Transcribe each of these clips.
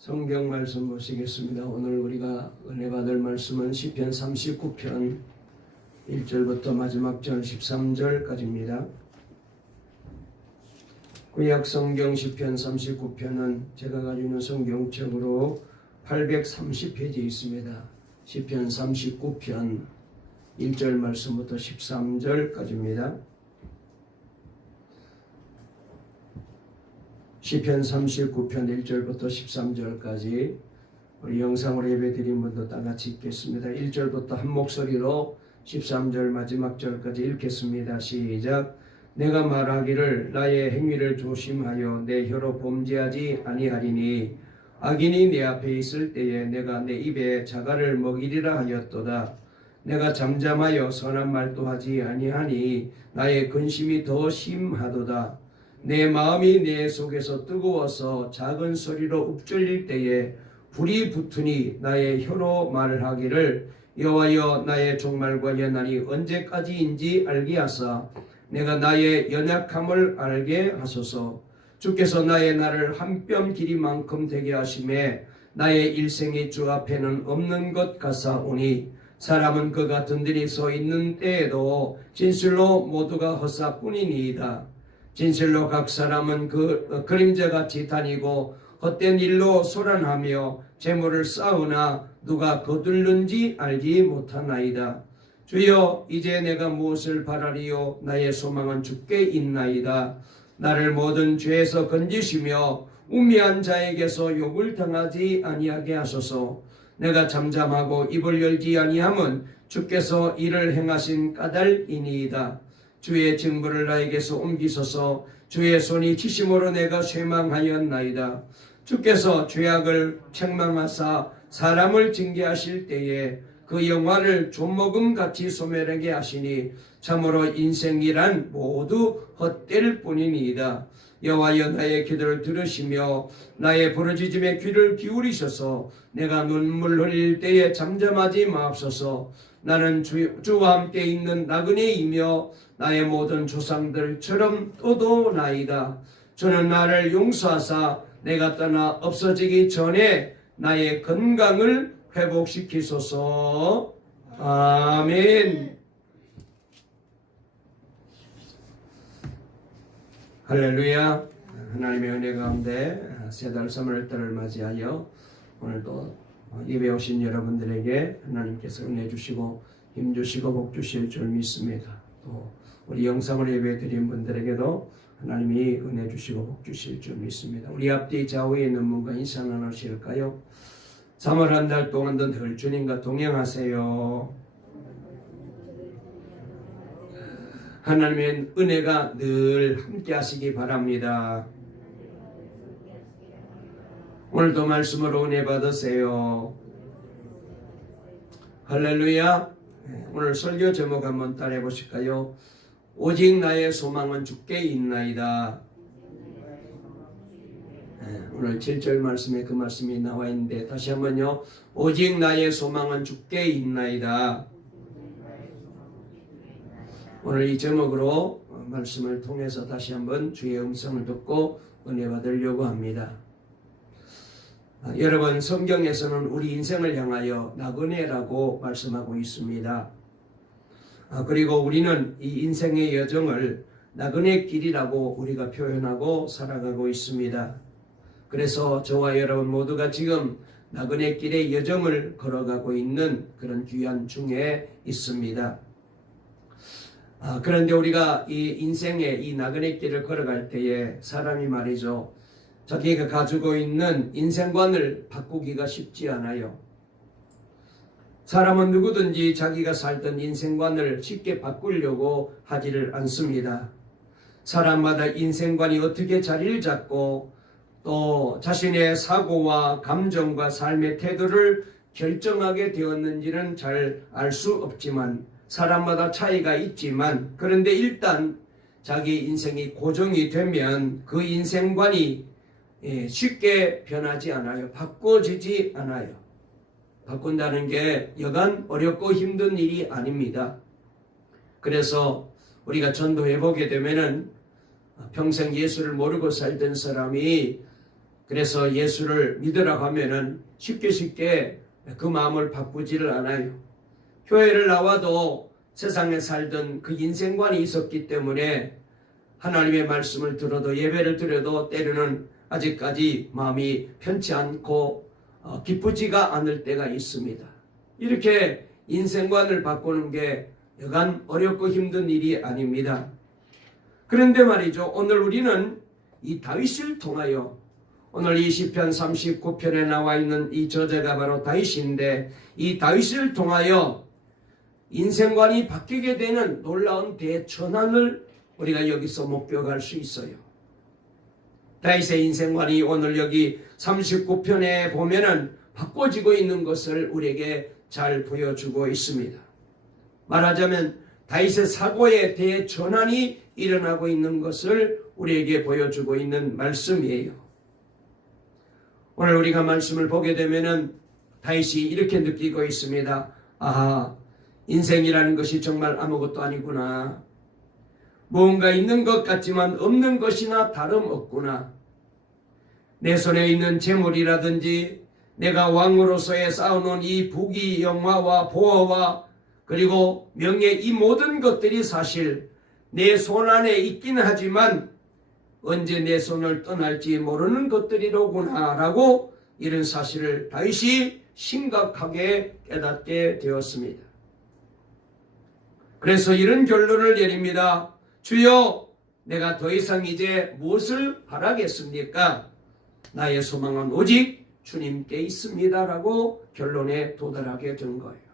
성경 말씀 보시겠습니다. 오늘 우리가 은혜 받을 말씀은 시편 39편 1절부터 마지막 절 13절까지입니다. 구약 성경 시편 39편은 제가 가지고 있는 성경책으로 830페이지 있습니다. 시편 39편 1절 말씀부터 13절까지입니다. 시편 39편 1절부터 13절까지 우리 영상으로 예배드린 분도 다 같이 읽겠습니다. 1절부터 한 목소리로 13절 마지막 절까지 읽겠습니다. 시작. 내가 말하기를 나의 행위를 조심하여 내 혀로 범죄하지 아니하리니 악인이 내 앞에 있을 때에 내가 내 입에 자갈을 먹이리라 하였도다. 내가 잠잠하여 선한 말도 하지 아니하니 나의 근심이 더 심하도다. 내 마음이 내 속에서 뜨거워서 작은 소리로 읊조릴 때에 불이 붙으니 나의 혀로 말하기를 여호와여 나의 종말과 연한이 언제까지인지 알게 하사 내가 나의 연약함을 알게 하소서. 주께서 나의 날을 한 뼘 길이만큼 되게 하심에 나의 일생이 주 앞에는 없는 것 같사오니 사람은 그 같은 들이 서 있는 때에도 진실로 모두가 헛사뿐이니이다. 진실로 각 사람은 그 그림자같이 다니고 헛된 일로 소란하며 재물을 쌓으나 누가 거둘는지 알지 못하나이다. 주여 이제 내가 무엇을 바라리요 나의 소망은 주께 있나이다. 나를 모든 죄에서 건지시며 우매한 자에게서 욕을 당하지 아니하게 하소서. 내가 잠잠하고 입을 열지 아니함은 주께서 이를 행하신 까닭이니이다. 주의 징벌을 나에게서 옮기소서. 주의 손이 치심으로 내가 쇠망하였나이다. 주께서 죄악을 책망하사 사람을 징계하실 때에 그 영화를 좀먹음같이 소멸하게 하시니 참으로 인생이란 모두 헛될 뿐이니이다. 여호와여 나의 기도를 들으시며 나의 부르짖음에 귀를 기울이셔서 내가 눈물 흘릴 때에 잠잠하지 마옵소서. 나는 주와 함께 있는 나그네이며 나의 모든 조상들처럼 떠도나이다. 주는 나를 용서하사 내가 떠나 없어지기 전에 나의 건강을 회복시키소서. 아멘. 할렐루야. 하나님의 은혜 가운데 세 달 3월달을 맞이하여 오늘도 예배 오신 여러분들에게 하나님께서 은혜 주시고 힘 주시고 복 주실 줄 믿습니다. 또 우리 영상으로 예배 드린 분들에게도 하나님이 은혜 주시고 복 주실 줄 믿습니다. 우리 앞뒤 좌우에 있는 분과 인사 나누실까요? 3월 한 달 동안도 늘 주님과 동행하세요. 하나님의 은혜가 늘 함께 하시기 바랍니다. 오늘도 말씀으로 은혜 받으세요. 할렐루야. 오늘 설교 제목 한번 따라해 보실까요? 오직 나의 소망은 주께 있나이다. 오늘 7절 말씀에 그 말씀이 나와 있는데 다시 한번요. 오직 나의 소망은 주께 있나이다. 오늘 이 제목으로 말씀을 통해서 다시 한번 주의 음성을 듣고 은혜 받으려고 합니다. 여러분, 성경에서는 우리 인생을 향하여 나그네라고 말씀하고 있습니다. 그리고 우리는 이 인생의 여정을 나그네 길이라고 우리가 표현하고 살아가고 있습니다. 그래서 저와 여러분 모두가 지금 나그네 길의 여정을 걸어가고 있는 그런 귀한 중에 있습니다. 그런데 우리가 이 인생의 이 나그네 길을 걸어갈 때에 사람이 말이죠, 자기가 가지고 있는 인생관을 바꾸기가 쉽지 않아요. 사람은 누구든지 자기가 살던 인생관을 쉽게 바꾸려고 하지를 않습니다. 사람마다 인생관이 어떻게 자리를 잡고 또 자신의 사고와 감정과 삶의 태도를 결정하게 되었는지는 잘 알 수 없지만 사람마다 차이가 있지만 그런데 일단 자기 인생이 고정이 되면 그 인생관이 쉽게 변하지 않아요. 바꿔지지 않아요. 바꾼다는 게 여간 어렵고 힘든 일이 아닙니다. 그래서 우리가 전도해 보게 되면은 평생 예수를 모르고 살던 사람이 그래서 예수를 믿으라고 하면은 쉽게 그 마음을 바꾸지를 않아요. 교회를 나와도 세상에 살던 그 인생관이 있었기 때문에 하나님의 말씀을 들어도 예배를 드려도 때로는 아직까지 마음이 편치 않고 기쁘지가 않을 때가 있습니다. 이렇게 인생관을 바꾸는 게 여간 어렵고 힘든 일이 아닙니다. 그런데 말이죠, 오늘 우리는 이 다윗을 통하여, 오늘 이 시편 39편에 나와 있는 이 저자가 바로 다윗인데, 이 다윗을 통하여 인생관이 바뀌게 되는 놀라운 대전환을 우리가 여기서 목격할 수 있어요. 다윗의 인생관이 오늘 여기 39편에 보면은 바꿔지고 있는 것을 우리에게 잘 보여주고 있습니다. 말하자면 다윗의 사고의 대전환이 일어나고 있는 것을 우리에게 보여주고 있는 말씀이에요. 오늘 우리가 말씀을 보게 되면은 다윗이 이렇게 느끼고 있습니다. 아하, 인생이라는 것이 정말 아무것도 아니구나. 무언가 있는 것 같지만 없는 것이나 다름없구나. 내 손에 있는 재물이라든지 내가 왕으로서의 쌓아놓은 이 부귀 영화와 보호와 그리고 명예, 이 모든 것들이 사실 내 손 안에 있긴 하지만 언제 내 손을 떠날지 모르는 것들이로구나 라고 이런 사실을 다윗이 심각하게 깨닫게 되었습니다. 그래서 이런 결론을 내립니다. 주여, 내가 더 이상 이제 무엇을 바라겠습니까? 나의 소망은 오직 주님께 있습니다 라고 결론에 도달하게 된 거예요.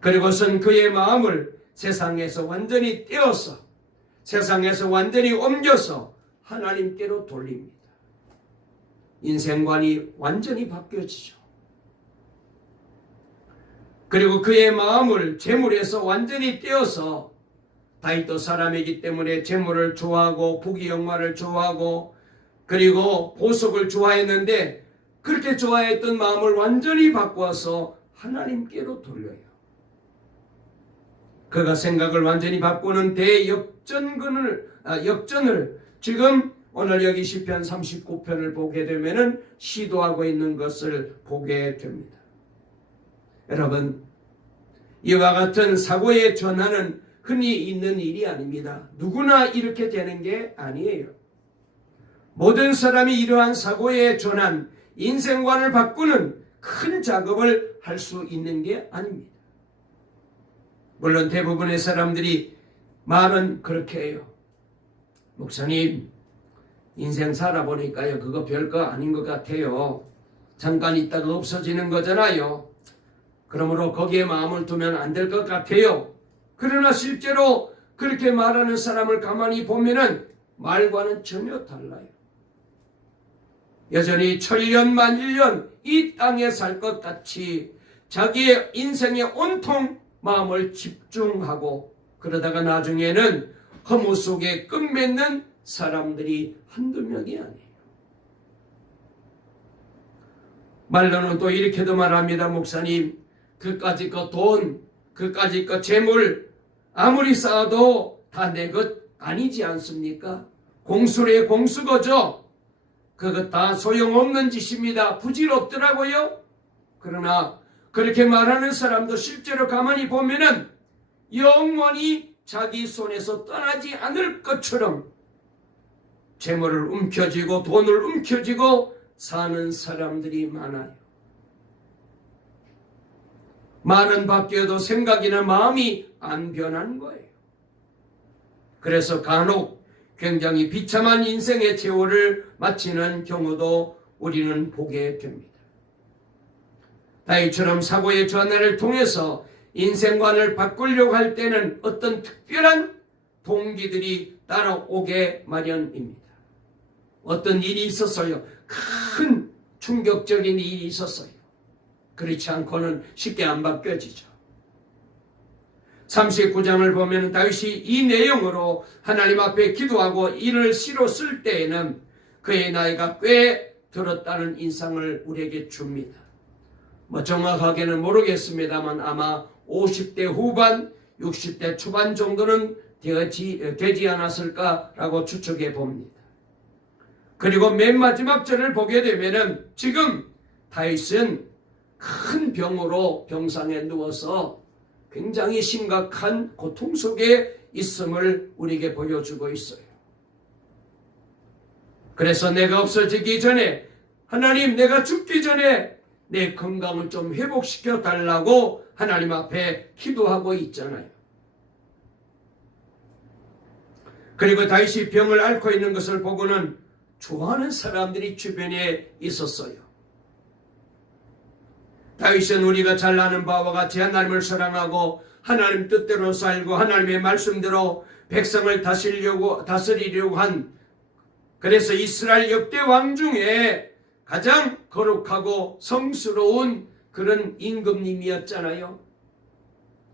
그리고선 그의 마음을 세상에서 완전히 떼어서, 세상에서 완전히 옮겨서 하나님께로 돌립니다. 인생관이 완전히 바뀌어지죠. 그리고 그의 마음을 재물에서 완전히 떼어서, 다윗도 사람이기 때문에 재물을 좋아하고 부귀 영화를 좋아하고 그리고 보석을 좋아했는데, 그렇게 좋아했던 마음을 완전히 바꿔서 하나님께로 돌려요. 그가 생각을 완전히 바꾸는 역전을 지금 오늘 여기 시편 39편을 보게 되면은 시도하고 있는 것을 보게 됩니다. 여러분, 이와 같은 사고의 전환은 흔히 있는 일이 아닙니다. 누구나 이렇게 되는 게 아니에요. 모든 사람이 이러한 사고의 전환, 인생관을 바꾸는 큰 작업을 할 수 있는 게 아닙니다. 물론 대부분의 사람들이 말은 그렇게 해요. 목사님, 인생 살아보니까요, 그거 별거 아닌 것 같아요. 잠깐 있다가 없어지는 거잖아요. 그러므로 거기에 마음을 두면 안 될 것 같아요. 그러나 실제로 그렇게 말하는 사람을 가만히 보면은 말과는 전혀 달라요. 여전히 천년만년 이 땅에 살 것 같이 자기의 인생에 온통 마음을 집중하고, 그러다가 나중에는 허무 속에 끝맺는 사람들이 한두 명이 아니에요. 말로는 또 이렇게도 말합니다. 목사님, 그까짓 거 돈, 그까짓 거 재물 아무리 쌓아도 다 내 것 아니지 않습니까? 공수래 공수거죠. 그것 다 소용없는 짓입니다. 부질없더라고요. 그러나 그렇게 말하는 사람도 실제로 가만히 보면은 영원히 자기 손에서 떠나지 않을 것처럼 재물을 움켜쥐고 돈을 움켜쥐고 사는 사람들이 많아요. 말은 바뀌어도 생각이나 마음이 안 변한 거예요. 그래서 간혹 굉장히 비참한 인생의 세월을 마치는 경우도 우리는 보게 됩니다. 다윗처럼 사고의 전환을 통해서 인생관을 바꾸려고 할 때는 어떤 특별한 동기들이 따라오게 마련입니다. 어떤 일이 있었어요. 큰 충격적인 일이 있었어요. 그렇지 않고는 쉽게 안 바뀌어지죠. 39장을 보면 다윗이 이 내용으로 하나님 앞에 기도하고 이를 시로 쓸 때에는 그의 나이가 꽤 들었다는 인상을 우리에게 줍니다. 정확하게는 모르겠습니다만 아마 50대 후반, 60대 초반 정도는 되지 않았을까라고 추측해 봅니다. 그리고 맨 마지막 절을 보게 되면은 지금 다윗은 큰 병으로 병상에 누워서 굉장히 심각한 고통 속에 있음을 우리에게 보여주고 있어요. 그래서 내가 없어지기 전에, 하나님 내가 죽기 전에 내 건강을 좀 회복시켜 달라고 하나님 앞에 기도하고 있잖아요. 그리고 다윗이 병을 앓고 있는 것을 보고는 좋아하는 사람들이 주변에 있었어요. 다윗은 우리가 잘 아는 바와 같이 하나님을 사랑하고 하나님 뜻대로 살고 하나님의 말씀대로 백성을 다스리려고 한, 그래서 이스라엘 역대 왕 중에 가장 거룩하고 성스러운 그런 임금님이었잖아요.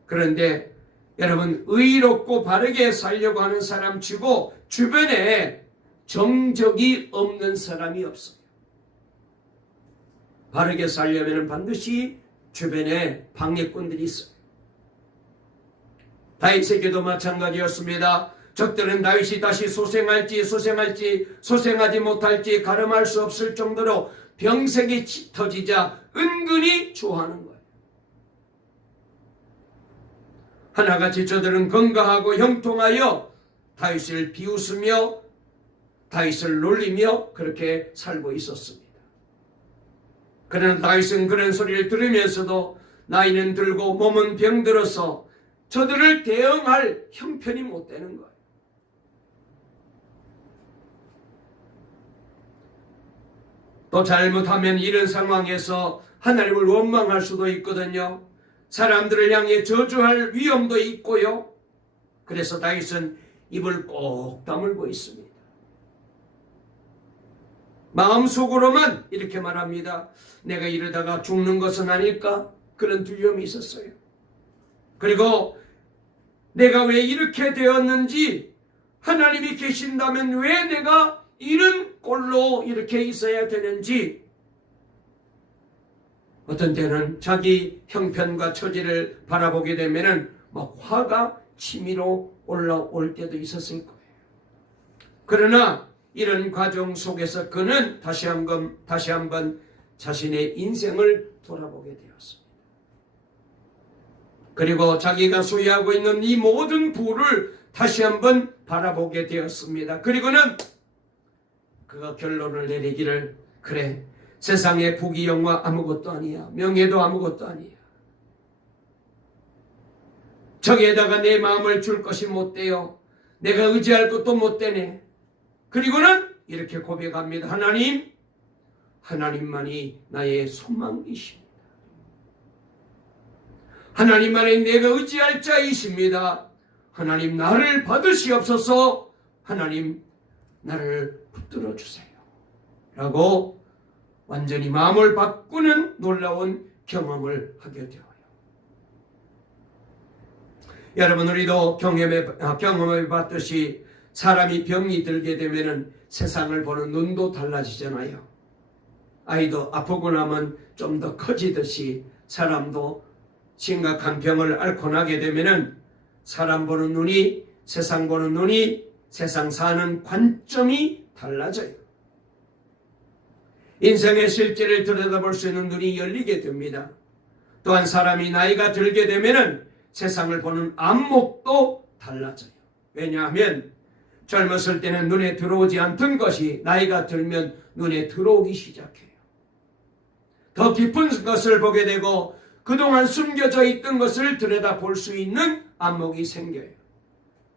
그런데 여러분, 의롭고 바르게 살려고 하는 사람 치고 주변에 정적이 없는 사람이 없어요. 바르게 살려면 반드시 주변에 방해꾼들이 있어요. 다윗에게도 마찬가지였습니다. 적들은 다윗이 다시 소생할지 소생하지 못할지 가늠할 수 없을 정도로 병색이 짙어지자 은근히 좋아하는 거예요. 하나같이 저들은 건강하고 형통하여 다윗을 비웃으며 다윗을 놀리며 그렇게 살고 있었습니다. 그러나 다윗은 그런 소리를 들으면서도 나이는 들고 몸은 병들어서 저들을 대응할 형편이 못 되는 거예요. 또 잘못하면 이런 상황에서 하나님을 원망할 수도 있거든요. 사람들을 향해 저주할 위험도 있고요. 그래서 다윗은 입을 꼭 다물고 있습니다. 마음속으로만 이렇게 말합니다. 내가 이러다가 죽는 것은 아닐까? 그런 두려움이 있었어요. 그리고 내가 왜 이렇게 되었는지, 하나님이 계신다면 왜 내가 이런 꼴로 이렇게 있어야 되는지, 어떤 때는 자기 형편과 처지를 바라보게 되면은 막 화가 치밀어 올라올 때도 있었을 거예요. 그러나 이런 과정 속에서 그는 다시 한번 자신의 인생을 돌아보게 되었습니다. 그리고 자기가 소유하고 있는 이 모든 부를 다시 한번 바라보게 되었습니다. 그리고는 그가 결론을 내리기를, 그래, 세상의 부귀영화 아무것도 아니야. 명예도 아무것도 아니야. 저기에다가 내 마음을 줄 것이 못 돼요. 내가 의지할 것도 못 되네. 그리고는 이렇게 고백합니다. 하나님만이 나의 소망이십니다. 하나님만이 내가 의지할 자이십니다. 하나님 나를 받으시옵소서. 하나님 나를 붙들어 주세요. 라고 완전히 마음을 바꾸는 놀라운 경험을 하게 되어요. 여러분, 우리도 경험해 봤듯이 사람이 병이 들게 되면 세상을 보는 눈도 달라지잖아요. 아이도 아프고 나면 좀 더 커지듯이 사람도 심각한 병을 앓고 나게 되면 사람 보는 눈이, 세상 보는 눈이, 세상 사는 관점이 달라져요. 인생의 실제를 들여다볼 수 있는 눈이 열리게 됩니다. 또한 사람이 나이가 들게 되면 세상을 보는 안목도 달라져요. 왜냐하면 젊었을 때는 눈에 들어오지 않던 것이 나이가 들면 눈에 들어오기 시작해요. 더 깊은 것을 보게 되고 그동안 숨겨져 있던 것을 들여다볼 수 있는 안목이 생겨요.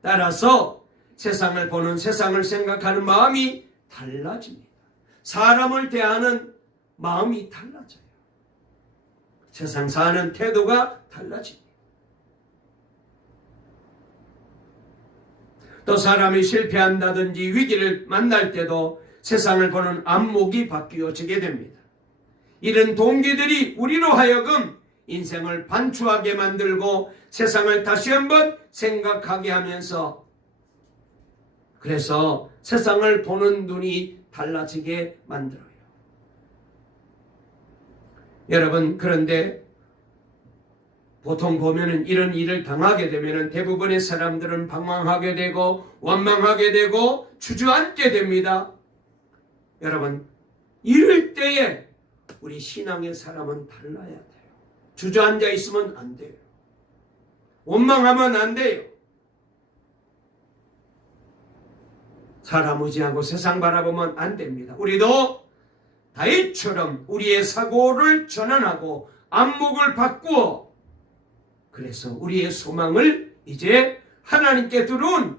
따라서 세상을 보는, 세상을 생각하는 마음이 달라집니다. 사람을 대하는 마음이 달라져요. 세상 사는 태도가 달라집니다. 또 사람이 실패한다든지 위기를 만날 때도 세상을 보는 안목이 바뀌어지게 됩니다. 이런 동기들이 우리로 하여금 인생을 반추하게 만들고 세상을 다시 한번 생각하게 하면서, 그래서 세상을 보는 눈이 달라지게 만들어요. 여러분, 그런데 보통 보면은 이런 일을 당하게 되면은 대부분의 사람들은 방황하게 되고 원망하게 되고 주저앉게 됩니다. 여러분, 이럴 때에 우리 신앙의 사람은 달라야 돼요. 주저앉아 있으면 안 돼요. 원망하면 안 돼요. 사람 의지하고 세상 바라보면 안 됩니다. 우리도 다윗처럼 우리의 사고를 전환하고 안목을 바꾸어, 그래서 우리의 소망을 이제 하나님께 두는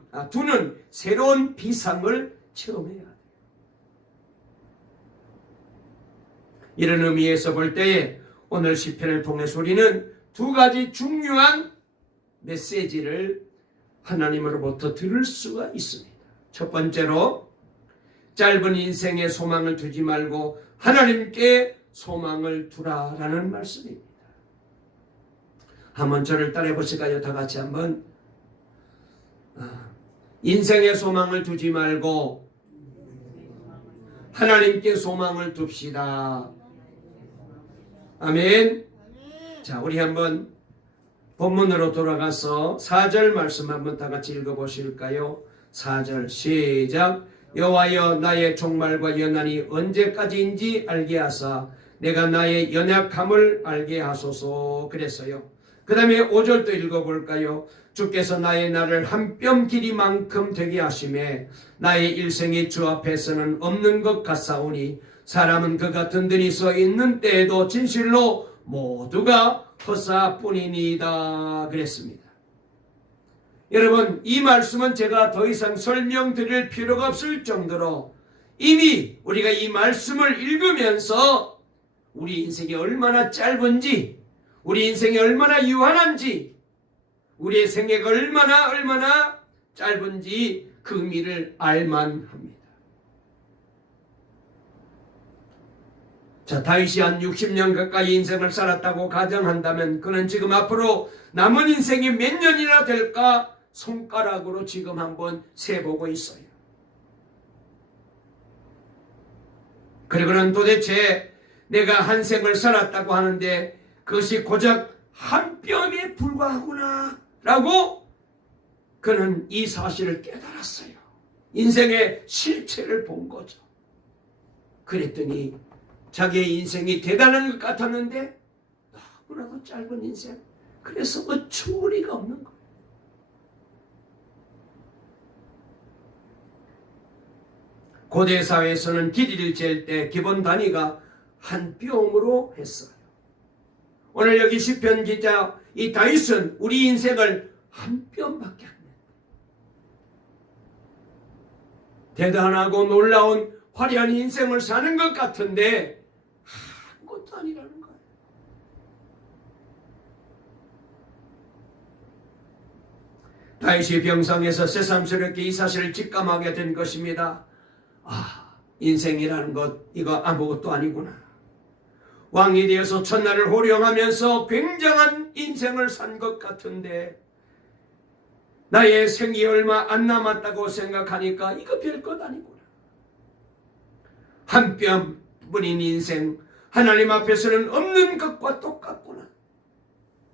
새로운 비상을 체험해야 돼요. 이런 의미에서 볼 때에 오늘 시편을 통해서 우리는 두 가지 중요한 메시지를 하나님으로부터 들을 수가 있습니다. 첫 번째로, 짧은 인생에 소망을 두지 말고 하나님께 소망을 두라라는 말씀입니다. 한번 저를 따라해 보실까요? 다 같이 한번. 인생에 소망을 두지 말고 하나님께 소망을 둡시다. 아멘. 자, 우리 한번 본문으로 돌아가서 4절 말씀 한번 다 같이 읽어보실까요? 4절 시작. 여호와여, 나의 종말과 연한이 언제까지인지 알게 하사 내가 나의 연약함을 알게 하소서. 그랬어요. 그 다음에 5절도 읽어볼까요? 주께서 나의 날을 한 뼘 길이만큼 되게 하심에 나의 일생이 주 앞에서는 없는 것 같사오니 사람은 그가 든든히 서 있는 때에도 진실로 모두가 헛사뿐이니이다. 그랬습니다. 여러분, 이 말씀은 제가 더 이상 설명드릴 필요가 없을 정도로 이미 우리가 이 말씀을 읽으면서 우리 인생이 얼마나 짧은지, 우리 인생이 얼마나 유한한지, 우리의 생애가 얼마나 짧은지 그 의미를 알만합니다. 자, 다윗이 한 60년 가까이 인생을 살았다고 가정한다면 그는 지금 앞으로 남은 인생이 몇 년이나 될까 손가락으로 지금 한번 세보고 있어요. 그리고는 도대체 내가 한 생을 살았다고 하는데 그것이 고작 한 뼘에 불과하구나 라고 그는 이 사실을 깨달았어요. 인생의 실체를 본 거죠. 그랬더니 자기의 인생이 대단한 것 같았는데 너무나도 짧은 인생, 그래서 어처구니가 없는 거예요. 고대 사회에서는 길이를 잴 때 기본 단위가 한 뼘으로 했어요. 오늘 여기 시편 기자 이 다윗은 우리 인생을 한 뼘밖에 안 냈다. 대단하고 놀라운 화려한 인생을 사는 것 같은데 아무것도 아니라는 거예요. 다윗이 병상에서 새삼스럽게 이 사실을 직감하게 된 것입니다. 인생이라는 것, 이거 아무것도 아니구나. 왕이 되어서 천나를 호령하면서 굉장한 인생을 산 것 같은데 나의 생이 얼마 안 남았다고 생각하니까 이거 별것 아니구나. 한 뼘뿐인 인생, 하나님 앞에서는 없는 것과 똑같구나.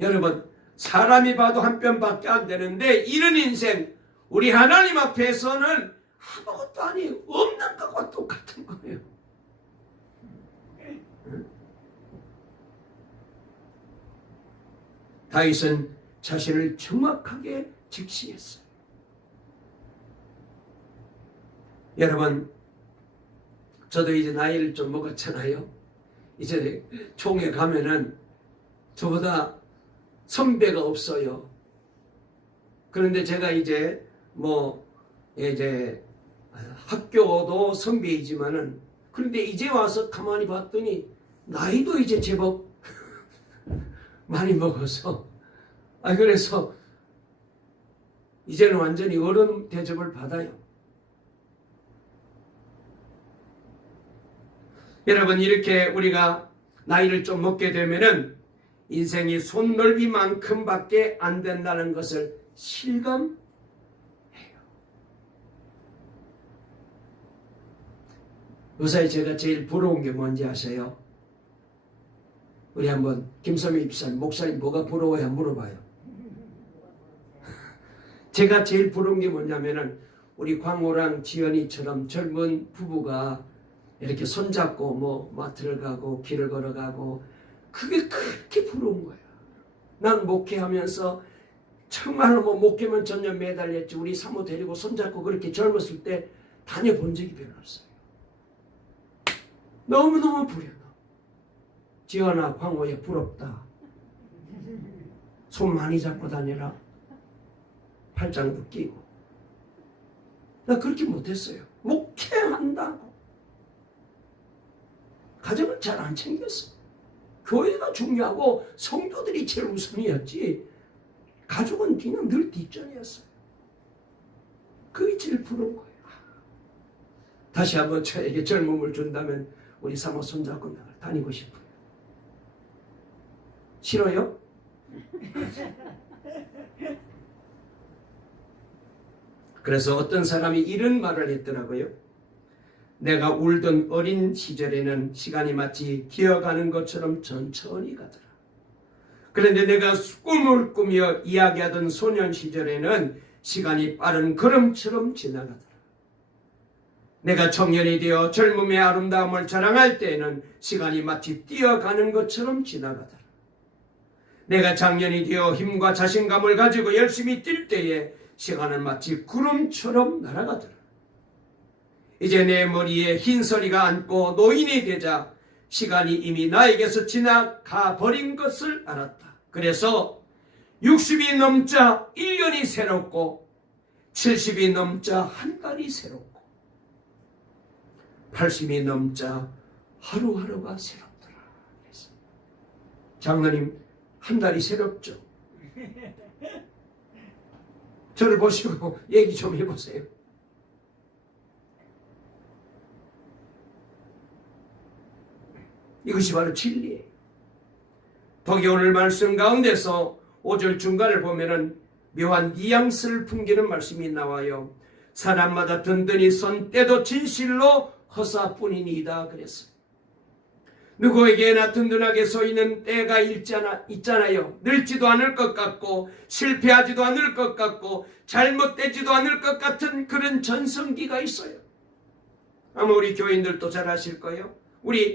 여러분, 사람이 봐도 한 뼘밖에 안 되는데 이런 인생, 우리 하나님 앞에서는 아무것도 아니에요. 없는 것과 똑같은 거예요. 다윗은 자신을 정확하게 직시했어요. 여러분, 저도 이제 나이를 좀 먹었잖아요. 이제 총회 가면은 저보다 선배가 없어요. 그런데 제가 이제 학교도 선배이지만은, 그런데 이제 와서 가만히 봤더니 나이도 이제 제법 많이 먹어서 그래서 이제는 완전히 어른 대접을 받아요. 여러분, 이렇게 우리가 나이를 좀 먹게 되면은 인생이 손넓이만큼밖에 안 된다는 것을 실감해요. 요새 제가 제일 부러운 게 뭔지 아세요? 우리 한번 김선미 입사님, 목사님 뭐가 부러워야 물어봐요. 제가 제일 부러운 게 뭐냐면은 우리 광호랑 지연이처럼 젊은 부부가 이렇게 손잡고 뭐 마트를 가고 길을 걸어가고 그게 그렇게 부러운 거야. 난 목회하면서 정말로 뭐 목회만 전혀 매달렸지 우리 사모 데리고 손잡고 그렇게 젊었을 때 다녀본 적이 별로 없어요. 너무너무 부려워. 지연아 광호야 부럽다. 손 많이 잡고 다녀라. 팔짱도 끼고. 나 그렇게 못했어요. 목회한다고. 가정을 잘 안 챙겼어. 교회가 중요하고 성도들이 제일 우선이었지 가족은 그냥 늘 뒷전이었어요. 그게 제일 부러운 거예요. 다시 한번 저에게 젊음을 준다면 우리 사모 손잡고 다니고 싶어요. 싫어요? 그래서 어떤 사람이 이런 말을 했더라고요. 내가 울던 어린 시절에는 시간이 마치 기어가는 것처럼 천천히 가더라. 그런데 내가 꿈을 꾸며 이야기하던 소년 시절에는 시간이 빠른 걸음처럼 지나가더라. 내가 청년이 되어 젊음의 아름다움을 자랑할 때에는 시간이 마치 뛰어가는 것처럼 지나가더라. 내가 장년이 되어 힘과 자신감을 가지고 열심히 뛸 때에 시간은 마치 구름처럼 날아가더라. 이제 내 머리에 흰서리가 앉고 노인이 되자 시간이 이미 나에게서 지나가 버린 것을 알았다. 그래서 60이 넘자 1년이 새롭고 70이 넘자 한 달이 새롭고 80이 넘자 하루하루가 새롭더라. 그래서 장로님 한 달이 새롭죠? 저를 보시고 얘기 좀 해보세요. 이것이 바로 진리예요. 더기 오늘 말씀 가운데서 5절 중간을 보면은 묘한 뉘앙스를 풍기는 말씀이 나와요. 사람마다 든든히 선 때도 진실로 허사뿐이니이다 그랬어요. 누구에게나 든든하게 서 있는 때가 있잖아요. 늙지도 않을 것 같고 실패하지도 않을 것 같고 잘못되지도 않을 것 같은 그런 전성기가 있어요. 아마 우리 교인들도 잘 아실 거예요.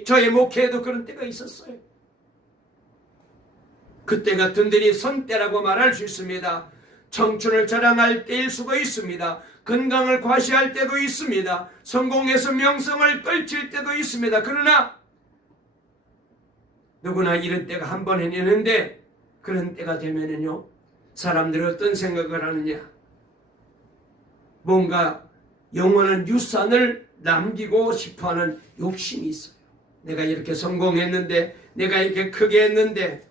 저의 목회에도 그런 때가 있었어요. 그때가 든든히 선 때라고 말할 수 있습니다. 청춘을 자랑할 때일 수도 있습니다. 건강을 과시할 때도 있습니다. 성공해서 명성을 떨칠 때도 있습니다. 그러나 누구나 이런 때가 한 번은 있는데 그런 때가 되면은요 사람들이 어떤 생각을 하느냐, 뭔가 영원한 유산을 남기고 싶어하는 욕심이 있어요. 내가 이렇게 성공했는데, 내가 이렇게 크게 했는데,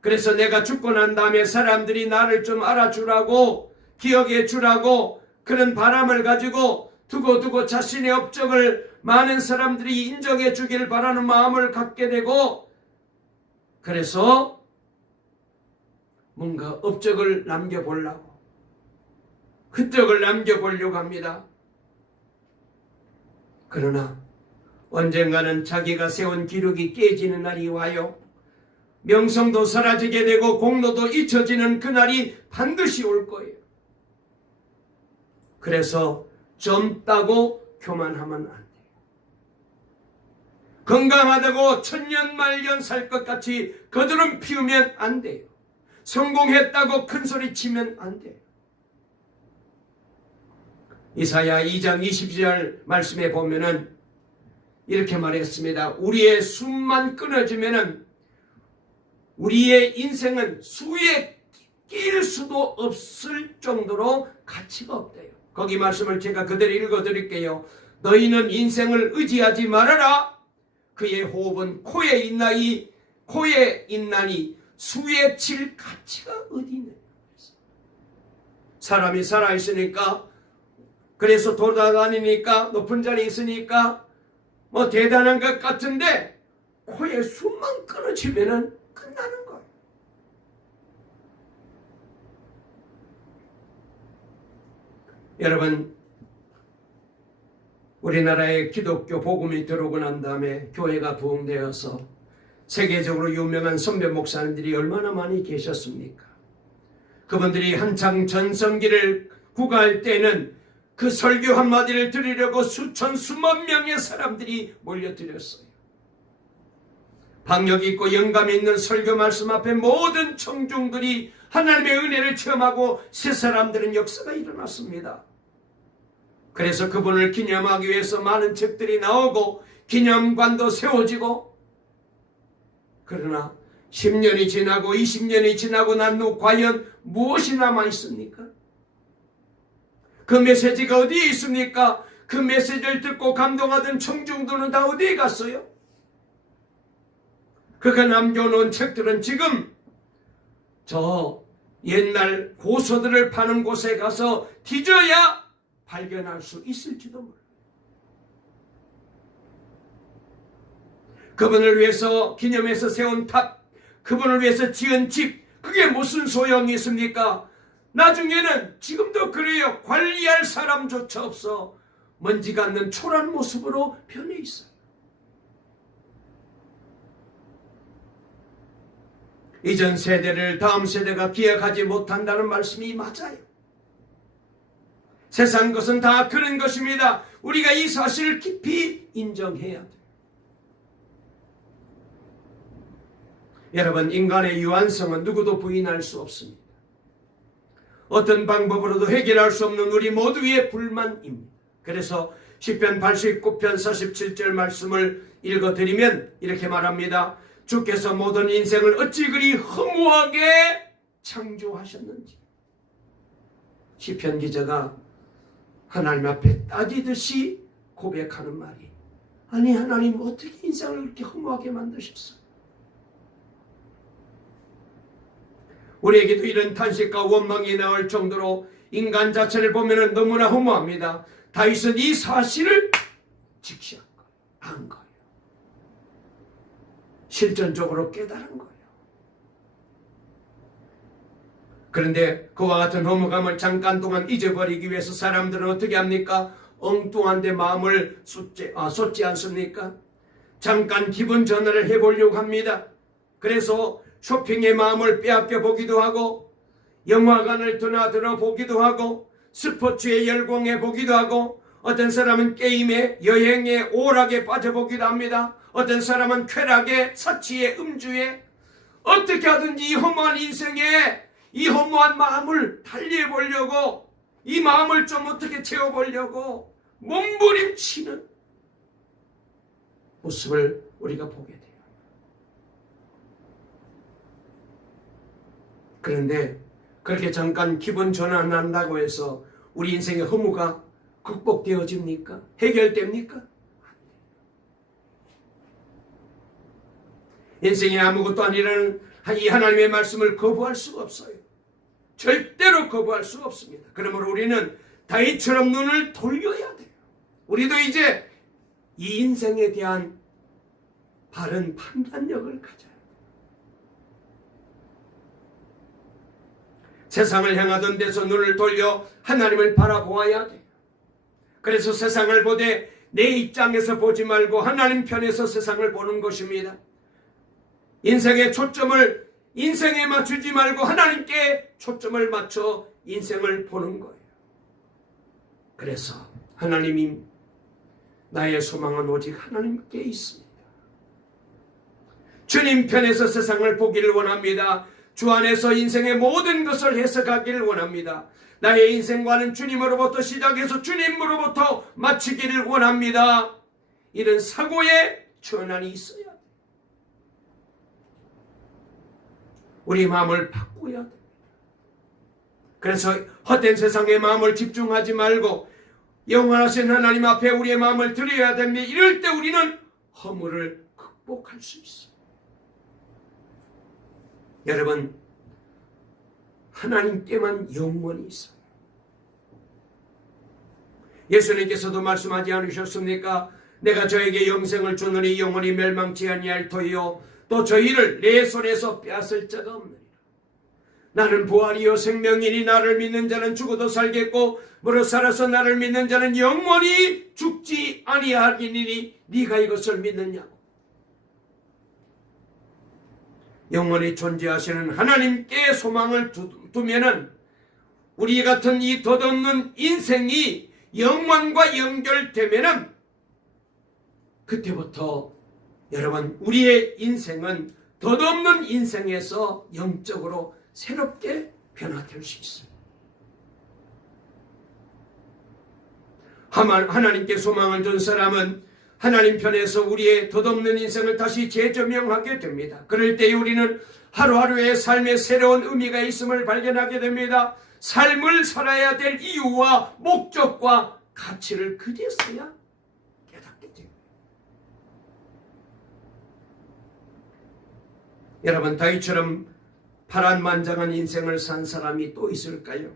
그래서 내가 죽고 난 다음에 사람들이 나를 좀 알아주라고, 기억해 주라고 그런 바람을 가지고 두고 자신의 업적을 많은 사람들이 인정해 주길 바라는 마음을 갖게 되고, 그래서 뭔가 업적을 남겨보려고, 흔적을 남겨보려고 합니다. 그러나 언젠가는 자기가 세운 기록이 깨지는 날이 와요. 명성도 사라지게 되고 공로도 잊혀지는 그날이 반드시 올 거예요. 그래서 젊다고 교만하면 안 돼요. 건강하다고 천년만년 살 것 같이 거드름 피우면 안 돼요. 성공했다고 큰소리 치면 안 돼요. 이사야 2장 20절 말씀에 보면은 이렇게 말했습니다. 우리의 숨만 끊어지면은 우리의 인생은 수에 낄 수도 없을 정도로 가치가 없대요. 거기 말씀을 제가 그대로 읽어드릴게요. 너희는 인생을 의지하지 말아라. 그의 호흡은 코에 있나니 수에 칠 가치가 어디 있느냐. 사람이 살아있으니까, 그래서 돌아다니니까, 높은 자리에 있으니까 뭐 대단한 것 같은데 코에 숨만 끊어지면은 끝나는 거예요. 여러분, 우리나라에 기독교 복음이 들어오고 난 다음에 교회가 부흥되어서 세계적으로 유명한 선배 목사님들이 얼마나 많이 계셨습니까? 그분들이 한창 전성기를 구가할 때는 그 설교 한마디를 들으려고 수천 수만 명의 사람들이 몰려들었어요. 박력 있고 영감 있는 설교 말씀 앞에 모든 청중들이 하나님의 은혜를 체험하고 새 사람들은 역사가 일어났습니다. 그래서 그분을 기념하기 위해서 많은 책들이 나오고 기념관도 세워지고, 그러나 10년이 지나고 20년이 지나고 난 후 과연 무엇이 남아 있습니까? 그 메시지가 어디에 있습니까? 그 메시지를 듣고 감동하던 청중들은 다 어디에 갔어요? 그가 남겨놓은 책들은 지금 저 옛날 고서들을 파는 곳에 가서 뒤져야 발견할 수 있을지도 몰라요. 그분을 위해서 기념해서 세운 탑, 그분을 위해서 지은 집, 그게 무슨 소용이 있습니까? 나중에는 지금도 그래요. 관리할 사람조차 없어 먼지 같는 초라한 모습으로 변해 있어요. 이전 세대를 다음 세대가 기억하지 못한다는 말씀이 맞아요. 세상 것은 다 그런 것입니다. 우리가 이 사실을 깊이 인정해야 돼요. 여러분, 인간의 유한성은 누구도 부인할 수 없습니다. 어떤 방법으로도 해결할 수 없는 우리 모두의 불만입니다. 그래서 시편 89편 47절 말씀을 읽어드리면 이렇게 말합니다. 주께서 모든 인생을 어찌 그리 허무하게 창조하셨는지. 시편 기자가 하나님 앞에 따지듯이 고백하는 말이, 아니 하나님 어떻게 인생을 그렇게 허무하게 만드셨어요? 우리에게도 이런 탄식과 원망이 나올 정도로 인간 자체를 보면 너무나 허무합니다. 다윗은 이 사실을 직시한 거예요. 안 거예요. 실전적으로 깨달은 거예요. 그런데 그와 같은 허무감을 잠깐 동안 잊어버리기 위해서 사람들은 어떻게 합니까? 엉뚱한 데 마음을 쏟지 않습니까? 잠깐 기분 전환을 해보려고 합니다. 그래서 쇼핑의 마음을 빼앗겨 보기도 하고, 영화관을 드나들어 보기도 하고, 스포츠의 열광에 보기도 하고, 어떤 사람은 게임에, 여행에, 오락에 빠져보기도 합니다. 어떤 사람은 쾌락에, 사치에, 음주에, 어떻게 하든지 이 허무한 인생에 이 허무한 마음을 달리해보려고, 이 마음을 좀 어떻게 채워보려고 몸부림치는 모습을 우리가 보게 돼요. 그런데 그렇게 잠깐 기분 전환한다고 해서 우리 인생의 허무가 극복되어집니까? 해결됩니까? 인생이 아무것도 아니라는 이 하나님의 말씀을 거부할 수가 없어요. 절대로 거부할 수 없습니다. 그러므로 우리는 다윗처럼 눈을 돌려야 돼요. 우리도 이제 이 인생에 대한 바른 판단력을 가져야 돼요. 세상을 향하던 데서 눈을 돌려 하나님을 바라보아야 돼요. 그래서 세상을 보되 내 입장에서 보지 말고 하나님 편에서 세상을 보는 것입니다. 인생의 초점을 인생에 맞추지 말고 하나님께 초점을 맞춰 인생을 보는 거예요. 그래서 하나님이 나의 소망은 오직 하나님께 있습니다. 주님 편에서 세상을 보기를 원합니다. 주 안에서 인생의 모든 것을 해석하기를 원합니다. 나의 인생과는 주님으로부터 시작해서 주님으로부터 마치기를 원합니다. 이런 사고의 전환이 있어야 돼요. 우리 마음을 바꿔야 됩니다. 그래서 헛된 세상의 마음을 집중하지 말고 영원하신 하나님 앞에 우리의 마음을 드려야 됩니다. 이럴 때 우리는 허물을 극복할 수 있어요. 여러분, 하나님께만 영원히 있어요. 예수님께서도 말씀하지 않으셨습니까? 내가 저에게 영생을 주노니 영원히 멸망치 아니할 터이요 또 저희를 내 손에서 빼앗을 자가 없느니라. 나는 부활이요 생명이니 나를 믿는 자는 죽어도 살겠고 무릇 살아서 나를 믿는 자는 영원히 죽지 아니하리니 네가 이것을 믿느냐고. 영원히 존재하시는 하나님께 소망을 두면은 우리 같은 이 덧없는 인생이 영원과 연결되면은 그때부터 여러분 우리의 인생은 덧없는 인생에서 영적으로 새롭게 변화될 수 있습니다. 하나님께 소망을 둔 사람은 하나님 편에서 우리의 덧없는 인생을 다시 재조명하게 됩니다. 그럴 때 우리는 하루하루의 삶에 새로운 의미가 있음을 발견하게 됩니다. 삶을 살아야 될 이유와 목적과 가치를 그제서야 깨닫게 됩니다. 여러분, 다윗처럼 파란만장한 인생을 산 사람이 또 있을까요?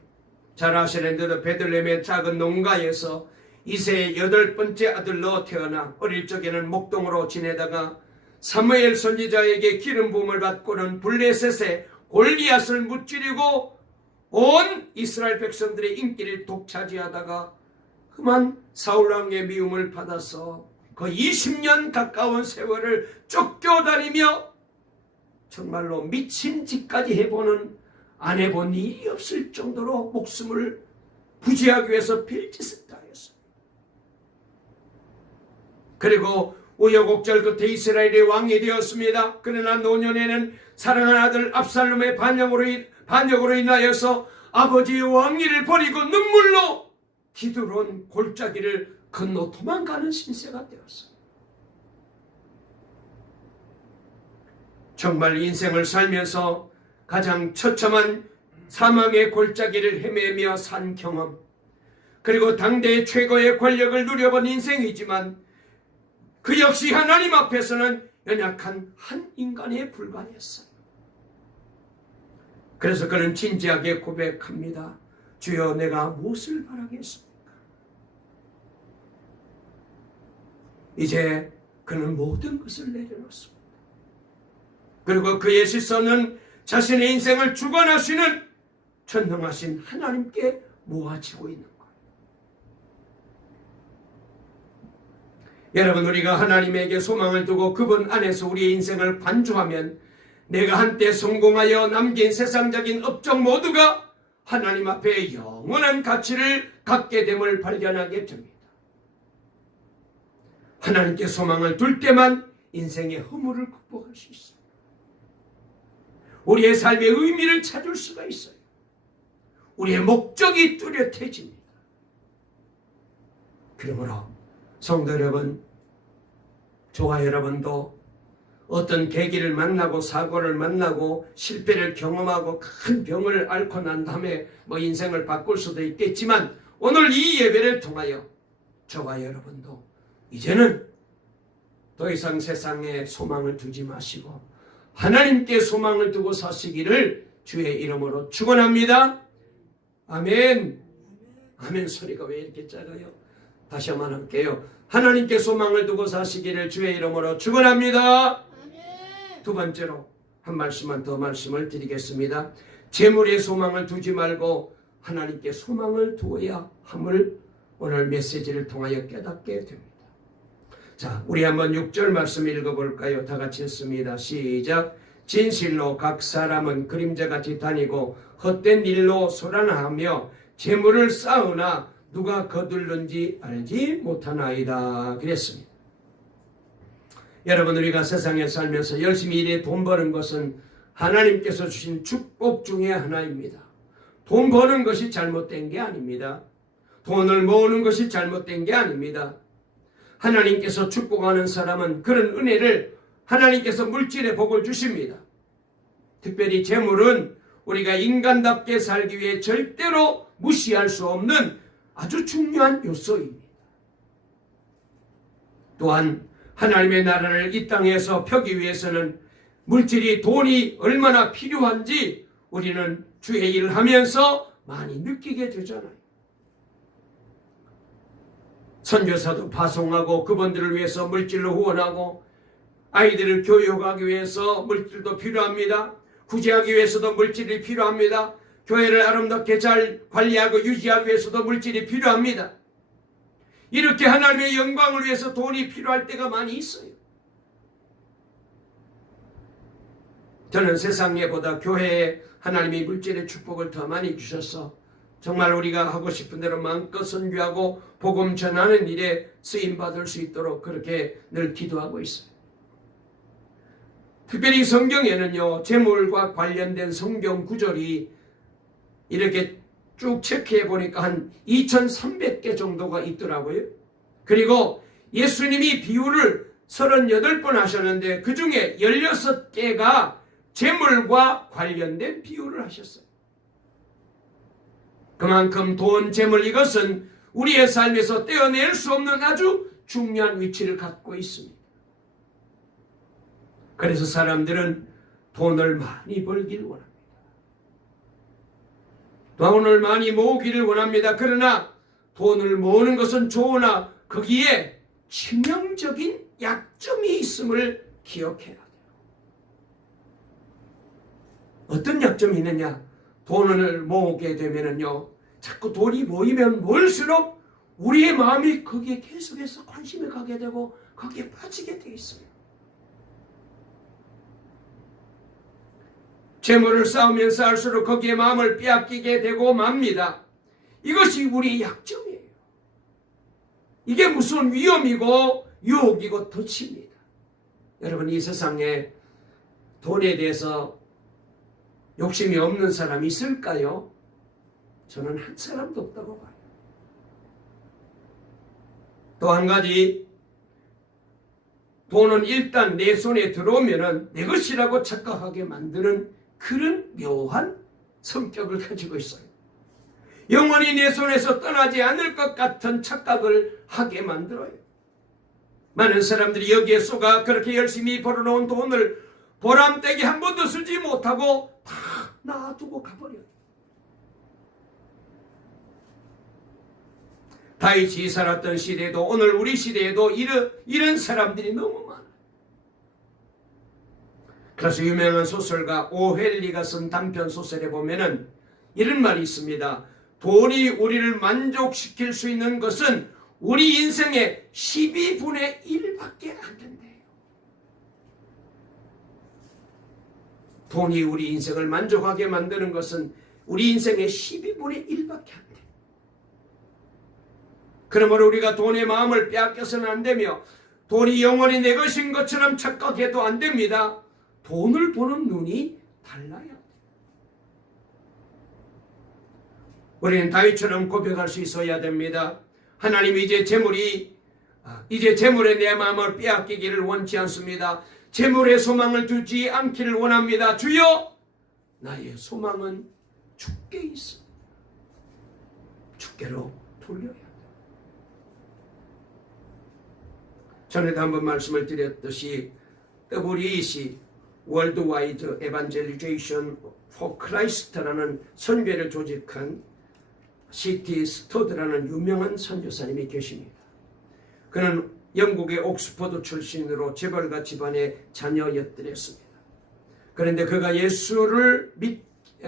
잘 아시는 대로 베들레헴의 작은 농가에서 이세의 8번째 아들로 태어나 어릴 적에는 목동으로 지내다가 사무엘 선지자에게 기름 부음을 받고는 블레셋의 골리앗을 무찌르고 온 이스라엘 백성들의 인기를 독차지하다가 흠한 사울왕의 미움을 받아서 그 20년 가까운 세월을 쫓겨다니며 정말로 미친 짓까지 해보는 안 해본 일이 없을 정도로 목숨을 부지하기 위해서 별짓을 다 했습니다. 그리고 우여곡절 끝에 이스라엘의 왕이 되었습니다. 그러나 노년에는 사랑하는 아들 압살롬의 반역으로 인하여서 아버지의 왕위를 버리고 눈물로 기드론 골짜기를 건너 도망가는 신세가 되었습니다. 정말 인생을 살면서 가장 처참한 사망의 골짜기를 헤매며 산 경험, 그리고 당대의 최고의 권력을 누려본 인생이지만 그 역시 하나님 앞에서는 연약한 한 인간에 불과했어요. 그래서 그는 진지하게 고백합니다. 주여, 내가 무엇을 바라겠습니까? 이제 그는 모든 것을 내려놓습니다. 그리고 그의 시선은 자신의 인생을 주관하시는 전능하신 하나님께 모아지고 있는 거예요. 여러분, 우리가 하나님에게 소망을 두고 그분 안에서 우리의 인생을 반주하면 내가 한때 성공하여 남긴 세상적인 업적 모두가 하나님 앞에 영원한 가치를 갖게 됨을 발견하게 됩니다. 하나님께 소망을 둘 때만 인생의 허물을 극복할 수 있어요. 우리의 삶의 의미를 찾을 수가 있어요. 우리의 목적이 뚜렷해집니다. 그러므로 성도 여러분, 저와 여러분도 어떤 계기를 만나고 사고를 만나고 실패를 경험하고 큰 병을 앓고 난 다음에 인생을 바꿀 수도 있겠지만 오늘 이 예배를 통하여 저와 여러분도 이제는 더 이상 세상에 소망을 두지 마시고 하나님께 소망을 두고 사시기를 주의 이름으로 축원합니다. 아멘. 아멘 소리가 왜 이렇게 작아요? 다시 한번 할게요. 하나님께 소망을 두고 사시기를 주의 이름으로 축원합니다. 두 번째로 한 말씀만 더 말씀을 드리겠습니다. 재물에 소망을 두지 말고 하나님께 소망을 두어야 함을 오늘 메시지를 통하여 깨닫게 됩니다. 자, 우리 한번 6절 말씀 읽어볼까요? 다 같이 했습니다. 시작. 진실로 각 사람은 그림자같이 다니고 헛된 일로 소란하며 재물을 쌓으나 누가 거둘는지 알지 못하나이다. 그랬습니다. 여러분, 우리가 세상에 살면서 열심히 일해 돈 버는 것은 하나님께서 주신 축복 중에 하나입니다. 돈 버는 것이 잘못된 게 아닙니다. 돈을 모으는 것이 잘못된 게 아닙니다. 하나님께서 축복하는 사람은 그런 은혜를 하나님께서 물질의 복을 주십니다. 특별히 재물은 우리가 인간답게 살기 위해 절대로 무시할 수 없는 아주 중요한 요소입니다. 또한 하나님의 나라를 이 땅에서 펴기 위해서는 물질이 돈이 얼마나 필요한지 우리는 주의 일을 하면서 많이 느끼게 되잖아요. 선교사도 파송하고 그분들을 위해서 물질로 후원하고 아이들을 교육하기 위해서 물질도 필요합니다. 구제하기 위해서도 물질이 필요합니다. 교회를 아름답게 잘 관리하고 유지하기 위해서도 물질이 필요합니다. 이렇게 하나님의 영광을 위해서 돈이 필요할 때가 많이 있어요. 저는 세상에보다 교회에 하나님이 물질의 축복을 더 많이 주셔서 정말 우리가 하고 싶은 대로 마음껏 선교하고 복음 전하는 일에 쓰임받을 수 있도록 그렇게 늘 기도하고 있어요. 특별히 성경에는요, 재물과 관련된 성경 구절이 이렇게 쭉 체크해 보니까 한 2300개 정도가 있더라고요. 그리고 예수님이 비유를 38번 하셨는데 그 중에 16개가 재물과 관련된 비유를 하셨어요. 그만큼 돈, 재물 이것은 우리의 삶에서 떼어낼 수 없는 아주 중요한 위치를 갖고 있습니다. 그래서 사람들은 돈을 많이 벌길 원합니다. 돈을 많이 모으기를 원합니다. 그러나 돈을 모으는 것은 좋으나 거기에 치명적인 약점이 있음을 기억해야 돼요. 어떤 약점이 있느냐? 돈을 모으게 되면요, 자꾸 돈이 모이면 모일수록 우리의 마음이 거기에 계속해서 관심이 가게 되고 거기에 빠지게 돼 있어요. 재물을 쌓으면 쌓을수록 거기에 마음을 빼앗기게 되고 맙니다. 이것이 우리의 약점이에요. 이게 무슨 위험이고 유혹이고 덫입니다. 여러분, 이 세상에 돈에 대해서 욕심이 없는 사람이 있을까요? 저는 한 사람도 없다고 봐요. 또 한 가지, 돈은 일단 내 손에 들어오면 내 것이라고 착각하게 만드는 그런 묘한 성격을 가지고 있어요. 영원히 내 손에서 떠나지 않을 것 같은 착각을 하게 만들어요. 많은 사람들이 여기에 쏘가 그렇게 열심히 벌어놓은 돈을 보람되게 한 번도 쓰지 못하고 다 놔두고 가버려요. 다윗이 살았던 시대에도 오늘 우리 시대에도 이런 사람들이 너무 많아요. 그래서 유명한 소설가 오헬리가 쓴 단편 소설에 보면은 이런 말이 있습니다. 돈이 우리를 만족시킬 수 있는 것은 우리 인생의 12분의 1밖에 안 된대요. 돈이 우리 인생을 만족하게 만드는 것은 우리 인생의 12분의 1밖에 안 돼요. 그러므로 우리가 돈의 마음을 빼앗겨서는 안 되며 돈이 영원히 내 것인 것처럼 착각해도 안 됩니다. 돈을 보는 눈이 달라야 돼요. 우리는 다윗처럼 고백할 수 있어야 됩니다. 하나님, 이제 재물에 내 마음을 빼앗기기를 원치 않습니다. 재물에 소망을 두지 않기를 원합니다. 주여, 나의 소망은 주께 있어. 주께로 돌려야 돼. 전에도 한번 말씀을 드렸듯이 WEC 월드와이드 에반젤리제이션 포 크라이스트라는 선교회를 조직한 C.T. 스토드라는 유명한 선교사님이 계십니다. 그는 영국의 옥스퍼드 출신으로 재벌가 집안의 자녀였더랬습니다. 그런데 그가 예수를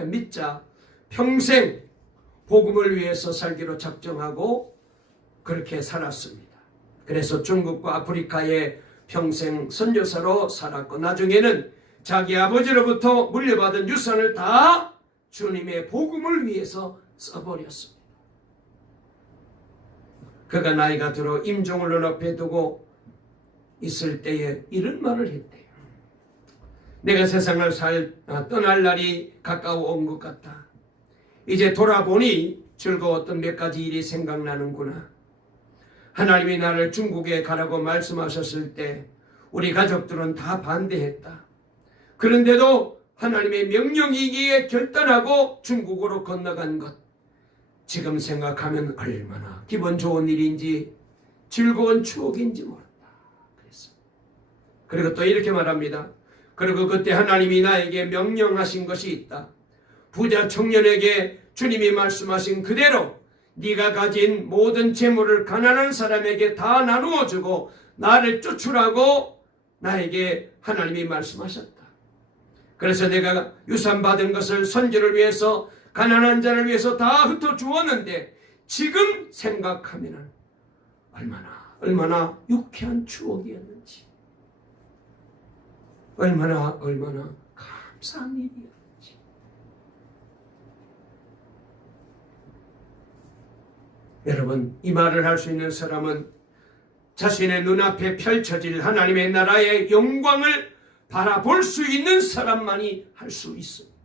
믿자 평생 복음을 위해서 살기로 작정하고 그렇게 살았습니다. 그래서 중국과 아프리카에 평생 선교사로 살았고 나중에는 자기 아버지로부터 물려받은 유산을 다 주님의 복음을 위해서 써버렸습니다. 그가 나이가 들어 임종을 눈앞에 두고 있을 때에 이런 말을 했대요. 내가 세상을 떠날 날이 가까워 온 것 같다. 이제 돌아보니 즐거웠던 몇 가지 일이 생각나는구나. 하나님이 나를 중국에 가라고 말씀하셨을 때 우리 가족들은 다 반대했다. 그런데도 하나님의 명령이기에 결단하고 중국으로 건너간 것, 지금 생각하면 얼마나 기분 좋은 일인지 즐거운 추억인지 모른다. 그랬어. 그리고 또 이렇게 말합니다. 그리고 그때 하나님이 나에게 명령하신 것이 있다. 부자 청년에게 주님이 말씀하신 그대로 네가 가진 모든 재물을 가난한 사람에게 다 나누어 주고 나를 쫓으라고 나에게 하나님이 말씀하셨다. 그래서 내가 유산 받은 것을 선교를 위해서 가난한 자를 위해서 다 흩어 주었는데 지금 생각하면 얼마나 유쾌한 추억이었는지, 얼마나 감사한 일이었는지. 여러분, 이 말을 할 수 있는 사람은 자신의 눈앞에 펼쳐질 하나님의 나라의 영광을 바라볼 수 있는 사람만이 할 수 있습니다.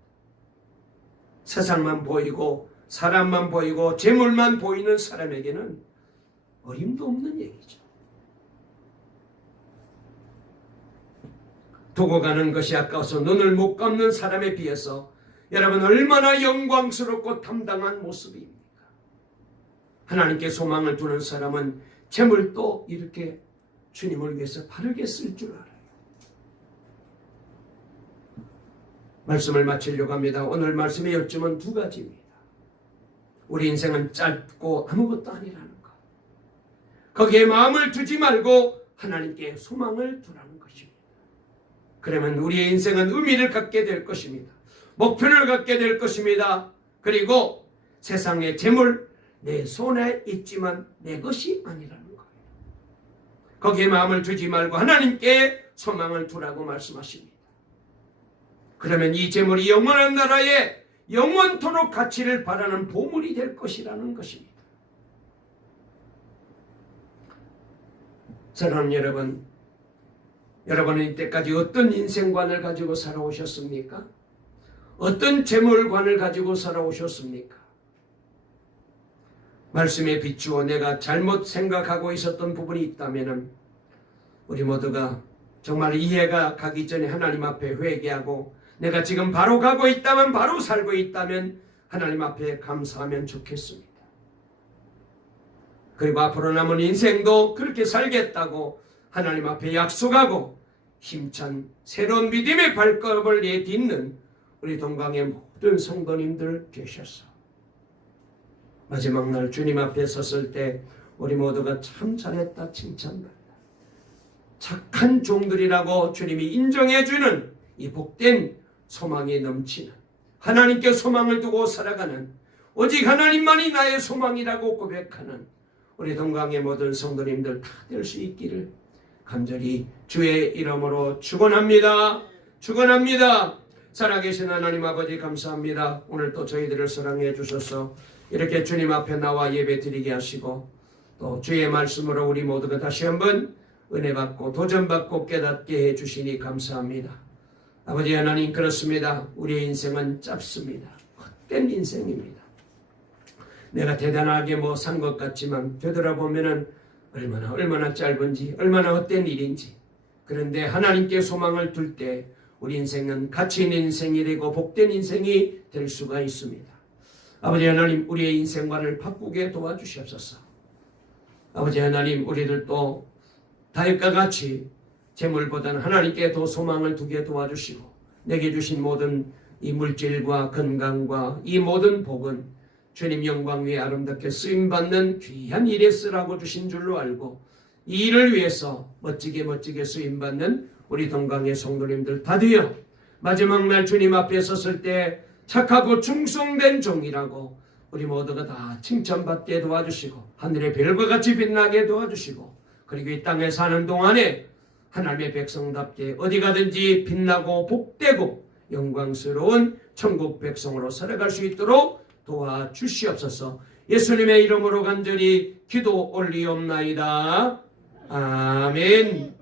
세상만 보이고 사람만 보이고 재물만 보이는 사람에게는 어림도 없는 얘기죠. 두고 가는 것이 아까워서 눈을 못 감는 사람에 비해서 여러분 얼마나 영광스럽고 담당한 모습입니까? 하나님께 소망을 두는 사람은 재물도 이렇게 주님을 위해서 바르게 쓸 줄 알아요. 말씀을 마치려고 합니다. 오늘 말씀의 요점은 두 가지입니다. 우리 인생은 짧고 아무것도 아니라는 것. 거기에 마음을 두지 말고 하나님께 소망을 두라는 것입니다. 그러면 우리의 인생은 의미를 갖게 될 것입니다. 목표를 갖게 될 것입니다. 그리고 세상의 재물 내 손에 있지만 내 것이 아니라는 거예요. 거기에 마음을 두지 말고 하나님께 소망을 두라고 말씀하십니다. 그러면 이 재물이 영원한 나라에 영원토록 가치를 바라는 보물이 될 것이라는 것입니다. 사랑하는 여러분, 여러분은 이때까지 어떤 인생관을 가지고 살아오셨습니까? 어떤 재물관을 가지고 살아오셨습니까? 말씀에 비추어 내가 잘못 생각하고 있었던 부분이 있다면 우리 모두가 정말 이해가 가기 전에 하나님 앞에 회개하고 내가 지금 바로 가고 있다면, 바로 살고 있다면 하나님 앞에 감사하면 좋겠습니다. 그리고 앞으로 남은 인생도 그렇게 살겠다고 하나님 앞에 약속하고 힘찬 새로운 믿음의 발걸음을 내딛는 우리 동강의 모든 성도님들 계셔서 마지막 날 주님 앞에 섰을 때 우리 모두가 참 잘했다 칭찬받다, 착한 종들이라고 주님이 인정해주는 이 복된 소망이 넘치는, 하나님께 소망을 두고 살아가는, 오직 하나님만이 나의 소망이라고 고백하는 우리 동강의 모든 성도님들 다 될 수 있기를 간절히 주의 이름으로 축원합니다. 축원합니다. 살아계신 하나님 아버지 감사합니다. 오늘 또 저희들을 사랑해 주셔서 이렇게 주님 앞에 나와 예배 드리게 하시고 또 주의 말씀으로 우리 모두가 다시 한번 은혜 받고 도전 받고 깨닫게 해 주시니 감사합니다. 아버지 하나님, 그렇습니다. 우리의 인생은 짧습니다. 헛된 인생입니다. 내가 대단하게 뭐 산 것 같지만 되돌아보면은 얼마나 짧은지, 얼마나 헛된 일인지. 그런데 하나님께 소망을 둘 때 우리 인생은 가치 있는 인생이 되고 복된 인생이 될 수가 있습니다. 아버지 하나님, 우리의 인생관을 바꾸게 도와주시옵소서. 아버지 하나님, 우리들도 다윗과 같이 재물보다는 하나님께 더 소망을 두게 도와주시고 내게 주신 모든 이 물질과 건강과 이 모든 복은 주님 영광 위에 아름답게 쓰임받는 귀한 일에 쓰라고 주신 줄로 알고 이 일을 위해서 멋지게 쓰임받는 우리 동강의 성도님들 다 되어 마지막 날 주님 앞에 섰을 때 착하고 충성된 종이라고 우리 모두가 다 칭찬받게 도와주시고 하늘의 별과 같이 빛나게 도와주시고 그리고 이 땅에 사는 동안에 하나님의 백성답게 어디 가든지 빛나고 복되고 영광스러운 천국 백성으로 살아갈 수 있도록 도와주시옵소서. 예수님의 이름으로 간절히 기도 올리옵나이다. 아멘.